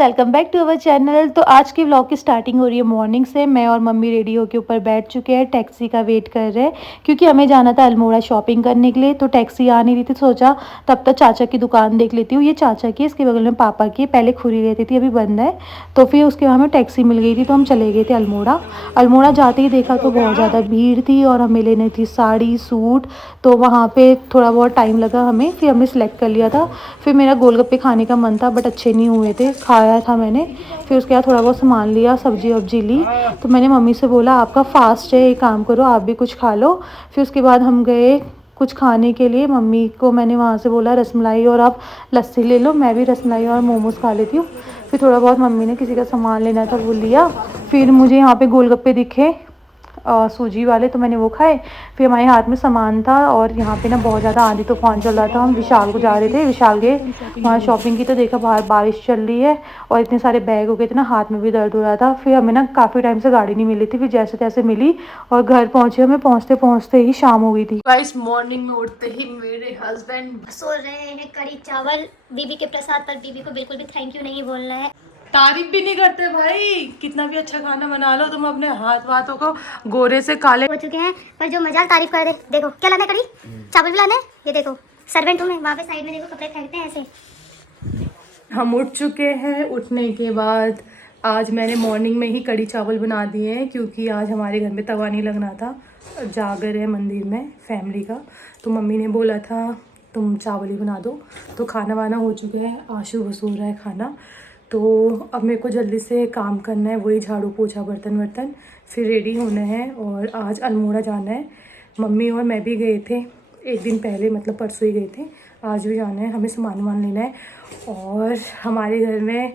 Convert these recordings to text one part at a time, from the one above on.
Welcome back to our channel. तो आज की व्लॉग की स्टार्टिंग हो रही है मॉर्निंग से। मैं और मम्मी रेडी होकर ऊपर बैठ चुके हैं, टैक्सी का वेट कर रहे हैं क्योंकि हमें जाना था अल्मोड़ा शॉपिंग करने के लिए। तो टैक्सी आ नहीं रही थी, सोचा तब तक चाचा की दुकान देख लेती हूँ। ये चाचा की, इसके बगल में पापा की, पहले खुली रहती थी, अभी बंद है। तो फिर उसके बाद हमें टैक्सी मिल गई थी, तो हम चले गए थे अल्मोड़ा। अल्मोड़ा जाते ही देखा तो बहुत ज़्यादा भीड़ थी और हमें लेनी थी साड़ी सूट। तो वहाँ पर थोड़ा बहुत टाइम लगा हमें, फिर हमने सेलेक्ट कर लिया था। फिर मेरा गोलगप्पे खाने का मन था बट अच्छे नहीं हुए थे, खाया था मैंने। फिर उसके बाद थोड़ा बहुत सामान लिया, सब्जी वब्जी ली। तो मैंने मम्मी से बोला आपका फास्ट है, एक काम करो आप भी कुछ खा लो। फिर उसके बाद हम गए कुछ खाने के लिए। मम्मी को मैंने वहाँ से बोला रसमलाई और आप लस्सी ले लो, मैं भी रसमलाई और मोमोज़ खा लेती हूँ। फिर थोड़ा बहुत मम्मी ने किसी का सामान लेना था वो लिया। फिर मुझे यहाँ पे गोलगप्पे दिखे सूजी वाले, तो मैंने वो खाए। फिर हमारे हाथ में सामान था और यहाँ पे ना बहुत ज़्यादा आंधी तूफान चल रहा था। हम विशाल को जा रहे थे, विशाल गए वहाँ शॉपिंग की, तो देखा बाहर बारिश चल रही है और इतने सारे बैग हो गए थे ना, हाथ में भी दर्द हो रहा था। फिर हमें ना काफ़ी टाइम से गाड़ी नहीं मिली थी, फिर जैसे तैसे मिली और घर पहुँचे। हमें पहुँचते पहुँचते ही शाम हो गई थी। गाइस मॉर्निंग में उठते ही मेरे हस्बैंड सो रहे हैं कड़ी चावल बीबी के प्रसाद पर। बीबी को बिल्कुल भी थैंक यू नहीं बोलना है, तारीफ भी नहीं करते भाई। कितना भी अच्छा खाना बना लो तुम अपने हाथों को गोरे से काले हो चुके हैं। पर जो मजाक तारीफ कर दे, देखो क्या लाना है, कड़ी चावल भी लाना है। ये देखो सर्वेंट रूम है, वहाँ पे साइड में देखो कपड़े फेंकते हैं ऐसे। हम उठ चुके हैं। उठने के बाद आज मैंने मॉर्निंग में ही कड़ी चावल बना दिए हैं क्योंकि आज हमारे घर में तवा नहीं लगना था। जागर है मंदिर में फैमिली का, तो मम्मी ने बोला था तुम चावल ही बना दो। तो खाना वाना हो चुका है, आशु बस हो रहा है खाना। तो अब मेरे को जल्दी से काम करना है, वही झाड़ू पोछा बर्तन वर्तन, फिर रेडी होना है और आज अल्मोड़ा जाना है। मम्मी और मैं भी गए थे एक दिन पहले, मतलब परसों ही गए थे। आज भी जाना है, हमें सामान वामान लेना है और हमारे घर में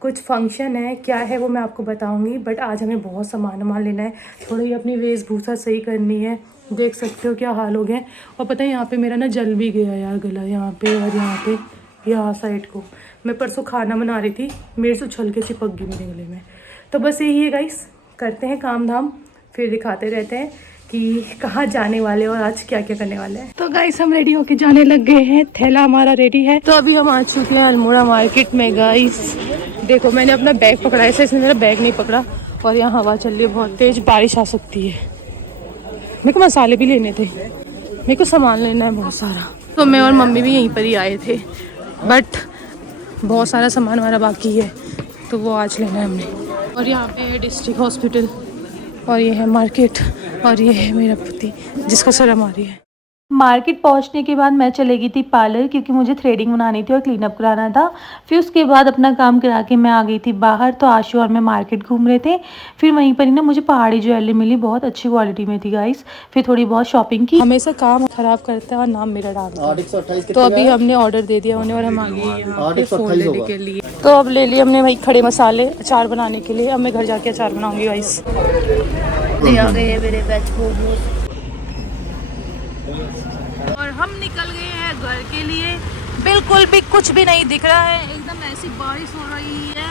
कुछ फंक्शन है। क्या है वो मैं आपको बताऊंगी, बट आज हमें बहुत सामान वामान लेना है। थोड़ी अपनी वेशभूषा सही करनी है, देख सकते हो क्या हाल हो गया। और पता है यहाँ पे मेरा ना जल भी गया यार गला, यहाँ पे और यहाँ पे, यहाँ साइड को। मैं परसों खाना बना रही थी, मेरे से उछल के चिपक गई मेरे गले में। तो बस यही है गाइस, करते हैं काम धाम, फिर दिखाते रहते हैं कि कहाँ जाने वाले और आज क्या क्या करने वाले हैं। तो गाइस हम रेडी होके जाने लग गए हैं, थैला हमारा रेडी है। तो अभी हम आ चुके हैं अल्मोड़ा मार्केट में। गाइस देखो मैंने अपना बैग पकड़ा है, इसने मेरा बैग नहीं पकड़ा और यहाँ हवा चल रही है बहुत तेज, बारिश आ सकती है। मेरे को मसाले भी लेने थे, मेरे को सामान लेना है बहुत सारा। तो मैं और मम्मी भी यहीं पर ही आए थे, बट बहुत सारा सामान हमारा बाकी है तो वो आज लेना है हमने। और यहाँ पे है डिस्ट्रिक्ट हॉस्पिटल और ये है मार्केट और ये है मेरा पति जिसका शर्म आ रही है। मार्केट पहुंचने के बाद मैं चली गई थी पार्लर क्योंकि मुझे थ्रेडिंग बनानी थी और क्लीनअप कराना था। फिर उसके बाद अपना काम करा के मैं आ गई थी बाहर। तो आशु और मैं मार्केट घूम रहे थे। फिर वहीं पर ही ना मुझे पहाड़ी ज्वेलरी मिली, बहुत अच्छी क्वालिटी में थी गाइस। फिर थोड़ी बहुत शॉपिंग की। हमेशा काम खराब करता है और नाम मेरा डालता है। तो अभी हमने ऑर्डर दे दिया उन्हें और हम आ गए यहाँ पे फोन लेने के लिए। तो अब ले लिए हमने वही खड़े मसाले अचार बनाने के लिए। अब मैं घर जाके अचार बनाऊंगी गाइस। आ गए मेरे बैच मोमोज और हम निकल गए हैं घर के लिए। बिल्कुल भी कुछ भी नहीं दिख रहा है, एकदम ऐसी बारिश हो रही है।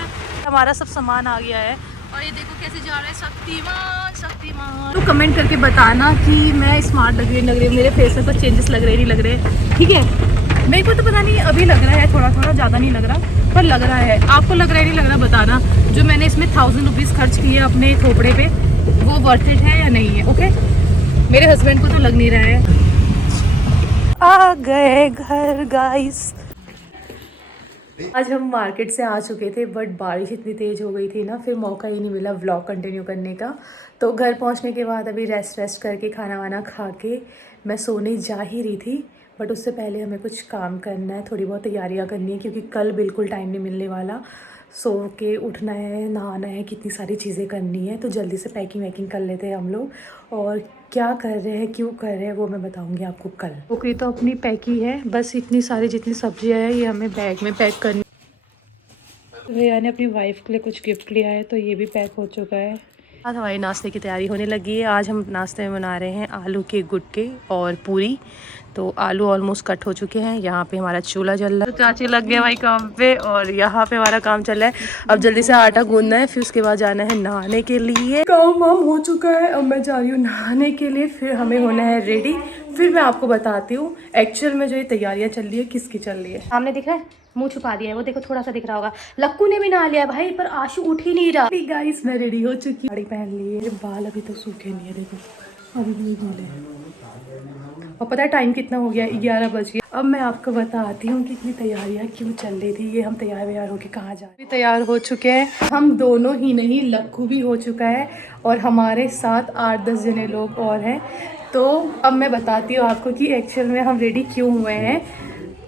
हमारा सब सामान आ गया है और ये देखो कैसे जा रहा है, शक्तिमान शक्तिमान। तो कमेंट करके बताना कि मैं स्मार्ट लग रही हूँ, मेरे फेस में कुछ चेंजेस लग रहे नहीं लग रहे, ठीक है। मेरे को तो पता नहीं, अभी लग रहा है थोड़ा थोड़ा, ज़्यादा नहीं लग रहा पर लग रहा है। आपको लग रहा है नहीं लग रहा बताना। जो मैंने इसमें 1000 रुपीज़ खर्च किए अपने थोपड़े पे, वो वर्थ इट है या नहीं है। ओके, मेरे हस्बैंड को तो लग नहीं रहा है। आ गए घर गाइस। आज हम मार्केट से आ चुके थे बट बारिश इतनी तेज़ हो गई थी ना, फिर मौका ही नहीं मिला व्लॉग कंटिन्यू करने का। तो घर पहुंचने के बाद अभी रेस्ट करके खाना वाना खा के मैं सोने जा ही रही थी। बट उससे पहले हमें कुछ काम करना है, थोड़ी बहुत तैयारियां करनी है क्योंकि कल बिल्कुल टाइम नहीं मिलने वाला। सो के उठना है, नहाना है, कितनी सारी चीज़ें करनी है। तो जल्दी से पैकिंग वैकिंग कर लेते हैं हम लोग। और क्या कर रहे हैं, क्यों कर रहे हैं, वो मैं बताऊंगी आपको कल। टोकरी तो अपनी पैकी है, बस इतनी सारी जितनी सब्जियां हैं ये हमें बैग में पैक करनी। भैया ने अपनी वाइफ के लिए कुछ गिफ्ट लिया है तो ये भी पैक हो चुका है। आज हमारी नाश्ते की तैयारी होने लगी है। आज हम नाश्ते में बना रहे हैं आलू के गुटके और पूरी। तो आलू ऑलमोस्ट कट हो चुके हैं। यहाँ पे हमारा चूल्हा जल रहा है, तो चाची लग गए भाई काम पे और यहाँ पे हमारा काम चल रहा है। अब जल्दी से आटा गूंदना है, फिर उसके बाद जाना है नहाने के लिए। काम वाम हो चुका है, अब मैं जा रही हूँ नहाने के लिए, फिर हमें होना है रेडी। फिर मैं आपको बताती हूँ एक्चुअल में जो ये तैयारियाँ चल रही है किसकी चल रही है। सामने दिख रहा है, मुंह छुपा दिया है वो, देखो थोड़ा सा दिख रहा होगा। लक्कू ने भी नहा लिया भाई, पर आशु उठ ही नहीं रहा। गाइस मैं रेडी हो चुकी, साड़ी पहन ली है, बाल अभी तो सूखे नहीं है, देखो अभी भी गीले हैं। और पता है टाइम कितना हो गया, 11 बज गए। अब मैं आपको बताती हूँ कि इतनी तैयारियाँ क्यों चल रही थी। ये हम तैयार होके कहाँ जा रहे हैं। तैयार हो चुके हैं हम दोनों ही नहीं, लक्कू भी हो चुका है और हमारे साथ 8-10 जने लोग और हैं। तो अब मैं बताती हूँ आपको कि एक्चुअल में हम रेडी क्यों हुए हैं।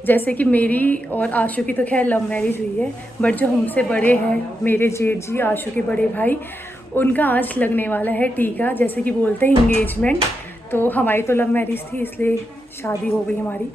जैसे कि मेरी और आशु की तो खैर लव मैरिज हुई है, बट जो हमसे बड़े हैं, मेरे जेठ जी आशु के बड़े भाई, उनका आज लगने वाला है टीका, जैसे कि बोलते हैं इंगेजमेंट। तो हमारी तो लव मैरिज थी, इसलिए शादी हो गई हमारी।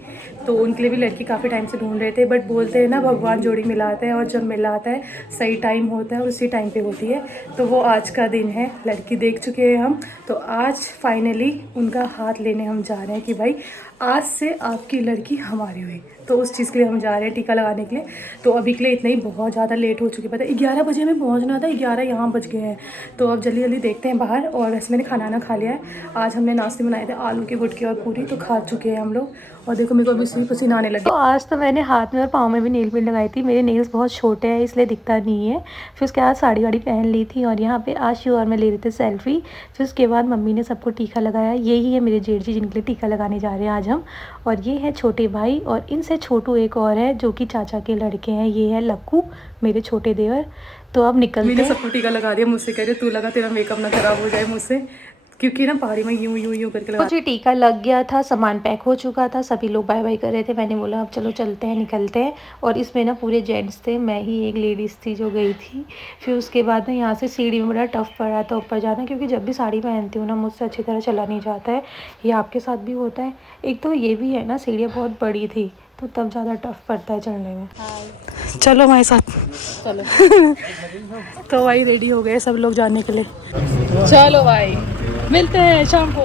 तो उनके लिए भी लड़की काफ़ी टाइम से ढूंढ रहे थे, बट बोलते हैं ना भगवान जोड़ी मिलाता है, और जब मिलाता है सही टाइम होता है और उसी टाइम पे होती है। तो वो आज का दिन है, लड़की देख चुके हैं हम, तो आज फाइनली उनका हाथ लेने हम जा रहे हैं कि भाई आज से आपकी लड़की हमारी हुई। तो उस चीज़ के लिए हम जा रहे हैं टीका लगाने के लिए। तो अभी के लिए इतना ही, बहुत ज़्यादा लेट हो चुकी है, पता है 11 बजे हमें पहुंचना था, 11 यहाँ बज गए हैं। तो अब जल्दी जल्दी देखते हैं बाहर। और वैसे मैंने खाना खा लिया है। आज हमने नाश्ते बनाए थे आलू के गुटके और पूरी, तो खा चुके हैं हम लोग। और देखो मेरे को अभी से पसीना आने लगे। तो आज तो मैंने हाथ में और पाँव में भी नेल पेंट लगाई थी। मेरे नेल्स बहुत छोटे हैं इसलिए दिखता नहीं है। फिर उसके बाद साड़ी वाड़ी पहन ली थी और यहाँ पे आशु और मैं ले रहे थे सेल्फी। फिर उसके बाद मम्मी ने सबको टीका लगाया। यही है मेरे जेठ जी जिनके लिए टीका लगाने जा रहे हैं आज हम। और ये है छोटे भाई, और इनसे छोटू एक और है जो कि चाचा के लड़के हैं। ये है लक्कू, मेरे छोटे देवर। तो अब निकलते हैं। मैंने सबको टीका लगा दिया, मुझसे कह रहे तू लगा, तेरा मेकअप ना खराब हो जाए मुझसे, क्योंकि ना पहाड़ी में यूं करके लगा। मुझे टीका लग गया था, सामान पैक हो चुका था, सभी लोग बाय बाय कर रहे थे। मैंने बोला अब चलो चलते हैं, निकलते हैं। और इसमें ना पूरे जेंट्स थे, मैं ही एक लेडीज़ थी जो गई थी। फिर उसके बाद ना यहाँ से सीढ़ी में बड़ा टफ पड़ा था ऊपर जाना, क्योंकि जब भी साड़ी पहनती हूँ ना मुझसे अच्छी तरह चला नहीं जाता है। ये आपके साथ भी होता है। एक तो ये भी है ना, सीढ़ियाँ बहुत बड़ी थी तो तब ज़्यादा टफ पड़ता है चढ़ने में। चलो हमारे साथ, चलो। तो भाई रेडी हो गए सब लोग जाने के लिए। चलो भाई मिलते हैं शाम को।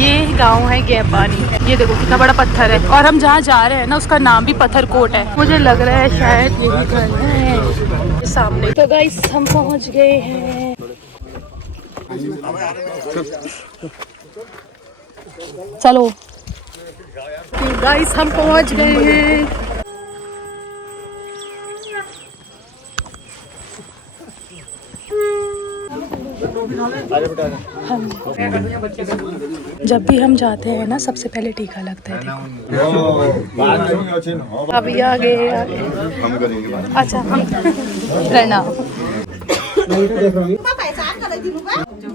ये गांव है गैपानी। ये देखो कितना बड़ा पत्थर है, और हम जहाँ जा रहे हैं ना उसका नाम भी पत्थर कोट है। मुझे लग रहा है शायद यही घर है सामने। तो गाइस हम पहुँच गए हैं। चलो गाइस हम पहुँच गए हैं। जब भी हम जाते हैं ना सबसे पहले टीका लगता है। देखो अभी आ गए। अच्छा हम प्रणाम।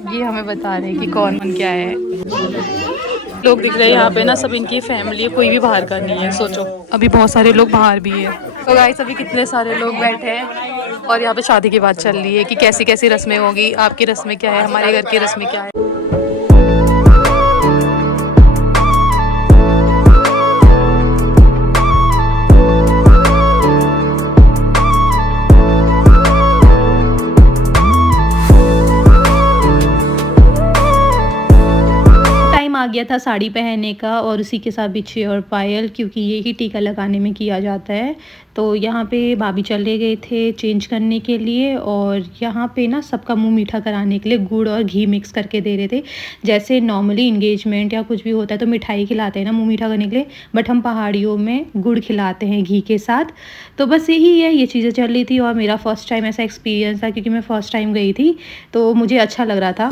ये हमें बता रहे हैं कि कौन क्या है। लोग दिख रहे हैं यहाँ पे ना, सब इनकी फैमिली है, कोई भी बाहर का नहीं है। सोचो अभी बहुत सारे लोग बाहर भी है। तो गाइस अभी कितने सारे लोग बैठे हैं और यहाँ पे शादी की बात चल रही है कि कैसी कैसी रस्में होंगी। आपकी रस्में क्या है, हमारे घर की रस्में क्या है। आ गया था साड़ी पहनने का, और उसी के साथ बिछुए और पायल, क्योंकि ये ही टीका लगाने में किया जाता है। तो यहाँ पे भाभी चले गए थे चेंज करने के लिए, और यहाँ पे ना सबका मुंह मीठा कराने के लिए गुड़ और घी मिक्स करके दे रहे थे। जैसे नॉर्मली इंगेजमेंट या कुछ भी होता है तो मिठाई खिलाते हैं ना मुंह मीठा करने के लिए, बट हम पहाड़ियों में गुड़ खिलाते हैं घी के साथ। तो बस यही है, ये चीज़ें चल रही थी। और मेरा फर्स्ट टाइम ऐसा एक्सपीरियंस था, क्योंकि मैं फ़र्स्ट टाइम गई थी तो मुझे अच्छा लग रहा था।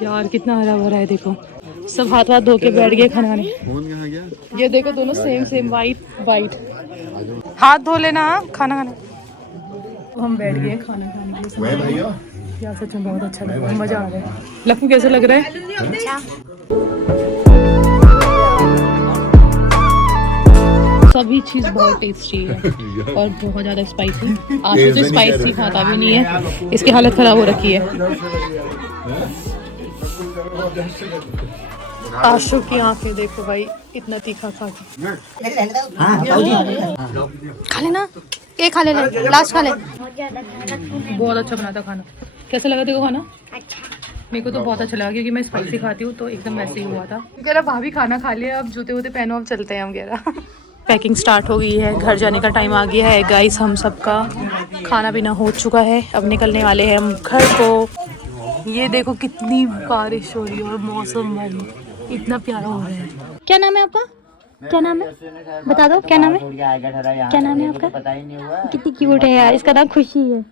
यार कितना हरा भरा है, देखो सब हाथ धो के बैठ गए खाना खाने। ये देखो दोनों सेम वाइट। हाथ धो लेना खाना खाने। तो हम बैठ गए खाना खाने के लिए। यार सच में बहुत अच्छा लग रहा है, मजा आ रहा है। लक्कू कैसा लग रहा है? सभी चीज़ बहुत टेस्टी है और बहुत ज़्यादा स्पाइसी। आशु तो स्पाइसी खाता भी नहीं है, इसकी हालत ख़राब हो रखी है। आशु की आंखें देखो भाई, इतना तीखा खा के। खा लेना, एक खा ले, लास्ट खा ले। बहुत अच्छा बना था खाना। कैसा लगा तेरे को खाना? अच्छा। मेरे को तो बहुत अच्छा लगा क्योंकि मैं स्पाइसी खाती हूँ, तो एकदम वैसे ही हुआ था। कह रहा भाभी खाना खा लिया, अब जूते वूते पहनो, अब चलते हैं हम। कह रहा पैकिंग स्टार्ट हो गई है, घर जाने का टाइम आ गया है गाइस। हम सबका खाना पीना हो चुका है, अब निकलने वाले हैं हम घर को। ये देखो कितनी बारिश हो रही है और मौसम भाई इतना प्यारा हो रहा है। क्या नाम है आपका? क्या नाम है बता दो, क्या नाम है? क्या नाम है आपका? कितनी क्यूट है यार, इसका नाम खुशी है।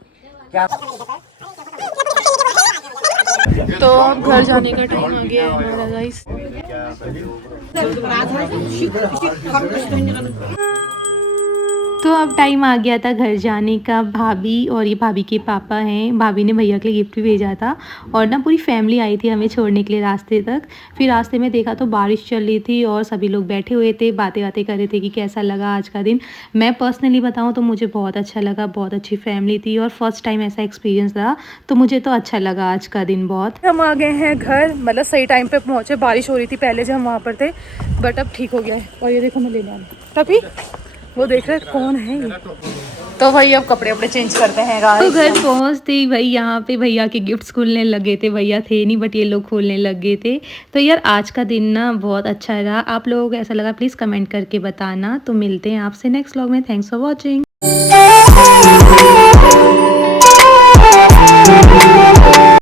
तो अब घर जाने का टाइम आ गया है हमारा गाइस। तो अब टाइम आ गया था घर जाने का। भाभी और ये भाभी के पापा हैं, भाभी ने भैया के लिए गिफ्ट भी भेजा था और ना पूरी फैमिली आई थी हमें छोड़ने के लिए रास्ते तक। फिर रास्ते में देखा तो बारिश चल रही थी और सभी लोग बैठे हुए थे, बातें कर रहे थे कि कैसा लगा आज का दिन। मैं पर्सनली बताऊं तो मुझे बहुत अच्छा लगा, बहुत अच्छी फैमिली थी और फर्स्ट टाइम ऐसा एक्सपीरियंस रहा, तो मुझे तो अच्छा लगा आज का दिन बहुत। हम आ गए हैं घर, मतलब सही टाइम पर पहुँचे। बारिश हो रही थी पहले जब हम वहाँ पर थे, बट अब ठीक हो गया है। और ये देखो मैं लेने आया तभी, वो देख रहे कौन है ये। तो भाई अब कपड़े वपड़े चेंज करते हैं गाइस। तो घर पहुंचते ही भाई यहाँ पे भैया के गिफ्ट्स खुलने लगे थे। भैया थे नहीं बट ये लोग खोलने लग गए थे। तो यार आज का दिन ना बहुत अच्छा रहा। आप लोगों को ऐसा लगा प्लीज़ कमेंट करके बताना। तो मिलते हैं आपसे नेक्स्ट व्लॉग में। Thanks for watching.